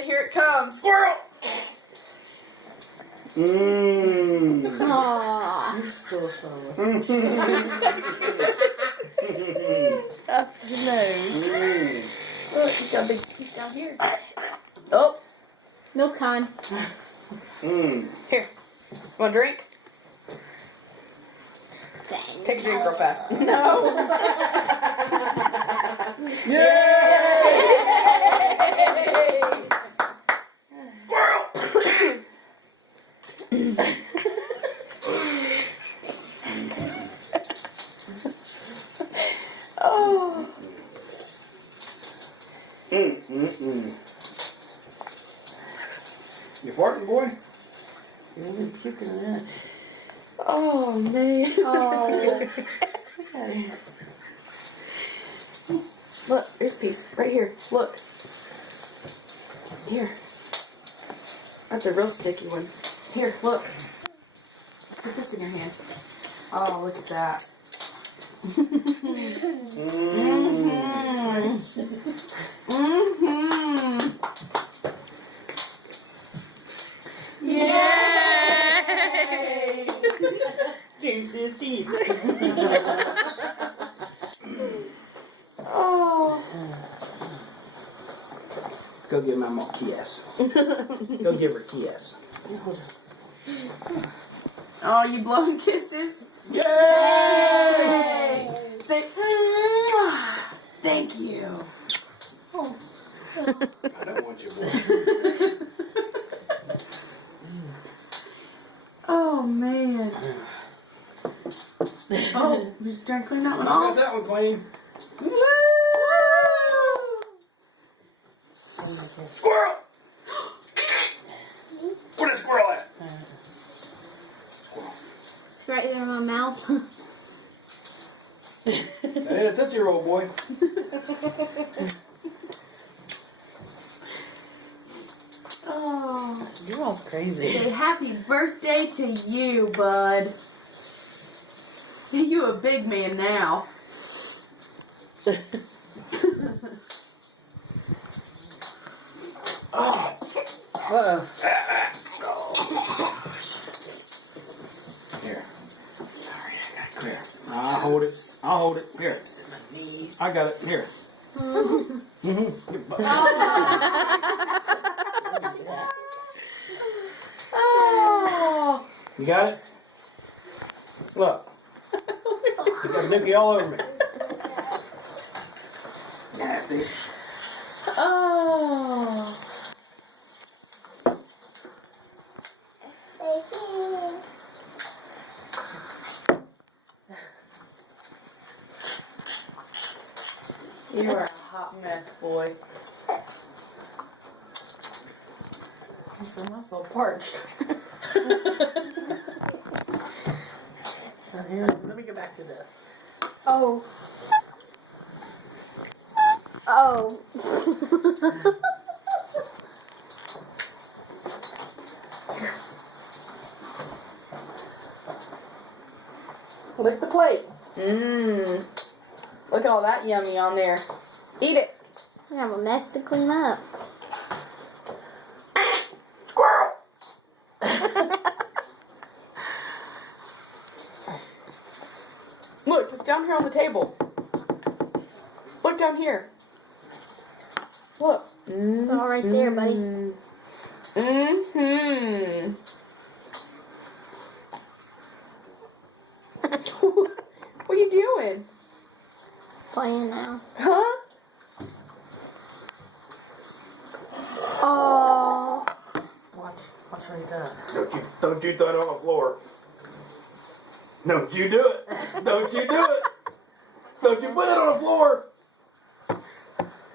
it. Here it comes. Squirrel! Mmm. Aww. He's still showing. Up your nose. Mmm. Look, you got a big piece down here. Oh, Milk time. Mmm. here. Want a drink? Take a drink real fast. No. Yay! Squirrel! Oh. You farting, boy? You'll be puking in it. Oh, man. Oh. Look, here's a piece. Right here. Look. Here. That's a real sticky one. Here, look. Put this in your hand. Oh, look at that. Yay! Here's his teeth. Oh. Go give Mama a kiss. Go give her a kiss. Oh, you blowing kisses? Yay! Say, "Mwah." Thank you. I don't want you, boy. Oh, man. Oh, you trying to clean that one I got off? that one clean. Squirrel! Where's that squirrel at? Squirrel. It's right there in my mouth. That ain't a Tootsie Roll, boy. Oh. You're all crazy. Say happy birthday to you, bud. You a big man now. Oh. Uh-oh. Here. Sorry, I got clear. I'll hold it. I'll hold it. Here. I got it. Here. Oh. You got it? Look. You got Mickey all over me. Nasty. Oh. You are a hot mess, boy. I'm so parched. So here, let me get back to this. Oh. Oh. Lick the plate. Mmm. Look at all that yummy on there. Eat it. I have a mess to clean up. Squirrel. Look, it's down here on the table. Look down here. Look. It's all right there, buddy. Mm-hmm. What are you doing? Playing now. Huh? Oh. Watch right there. Don't you throw it on the floor. Don't you do it. Don't you do it. Don't you put it on the floor.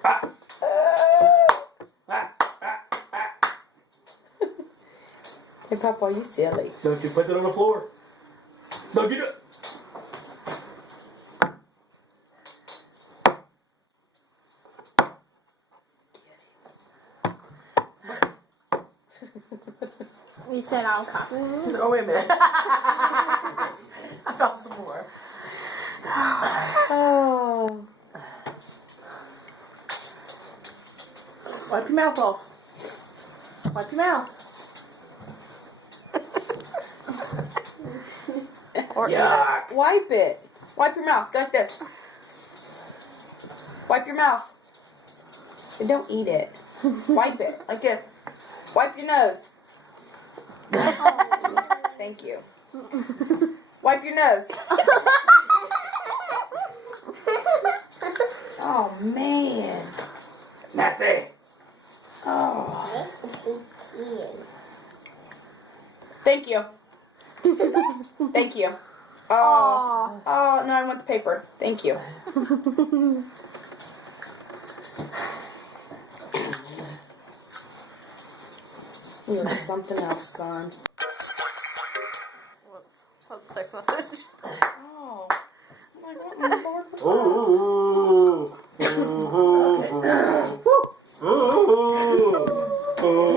Ah. Ah, ah, ah. Hey, Papa, you silly. Don't you put it on the floor. Don't you do it. You said I'll copy you. Oh, wait a minute. I found some more. Oh. Wipe your mouth off. Wipe your mouth. Or Yuck. Wipe it. Wipe your mouth. Go like this. Wipe your mouth. And don't eat it. Wipe it. Like this. Wipe your nose. Thank you. Wipe your nose. Oh, man. Nasty. Oh. That's the big kid. Thank you. Thank you. Oh. Aw. Oh, no, I want the paper. Thank you. You're something else, son. What's text message? Oh. My God, my Lord. Ooh. Ooh. Ooh. Ooh.